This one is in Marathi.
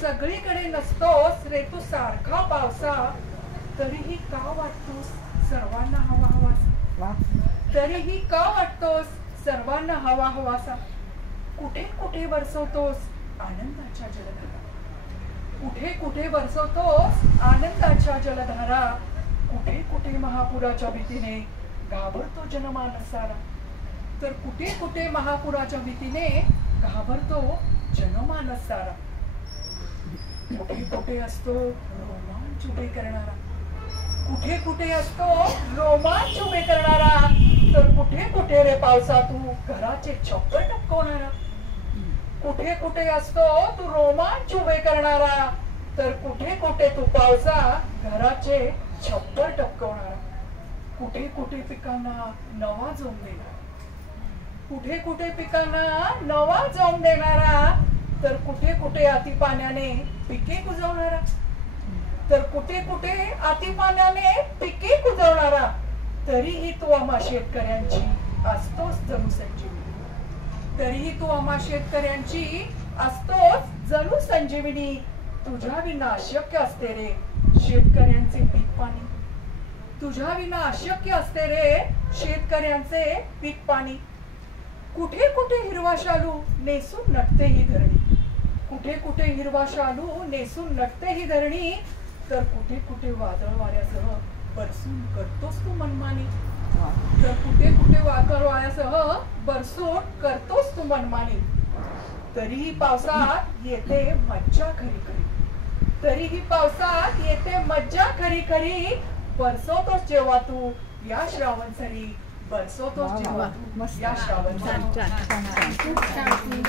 सगळीकडे नसतोस रे तू सारखा पावसा, तरीही का वाटतोस सर्वांना हवा हवासा, तरीही का वाटतोस सर्वांना हवा हवासा. कुठे कुठे बरसवतोस आनंदाच्या जलधारा, कुठे कुठे बरसवतोस आनंदाच्या जलधारा. कुठे कुठे महापुराच्या भीतीने घाबरतो जनमानस सारा, तर कुठे कुठे महापुराच्या भीतीने घाबरतो जनमानस सारा. कुठे कुठे असतो रोमांच उभे करणारा, कुठे कुठे असतो रोमांच उभे करणारा, तर कुठे कुठे रे पावसा तू घराचे छप्पर टपकवणारा. कुठे कुठे असतो तू रोमांच उभे करणारा, तर कुठे कुठे तू पावसा घराचे छप्पर टपकवणारा. कुठे कुठे पिकांना नवा जोम देणारा, कुठे कुठे पिकांना नवा जोम देणारा, तर कुठे कुठे अति पाण्याने पिके कुजवणारा, तर कुठे कुठे अति पाण्याने पिके कुजवणारा. तरीही तू आम्हा शेतकऱ्यांची असतोस जणू संजीवनी, तरीही तू आम्हा शेतकऱ्यांची असतोस जणू संजीवनी. तुझ्या विना अशक्य असते रे शेतकऱ्यांचे पीक पाणी, तुझ्या विना अशक्य असते रे शेतकऱ्यांचे पीक पाणी. कुठे कुठे हिरवा शालू नेसून नटते ही धरणी, कुठे कुठे हिरवा शालू नेसून नटते ही धरणी, तर कुठे कुठे वादळ वाऱ्यासह बरसून करतोस तू मनमानी, तर कुठे कुठे वादळ वाऱ्यासह बरसून करतोस तू मनमानी. तरीही पावसात येते मज्जा खरी खरी, तरीही पावसात येते मज्जा खरी खरी. बरसवतोस जेव्हा तू या श्रावण सरी, बरसवतोस जेव्हा तू या श्रावण सरी.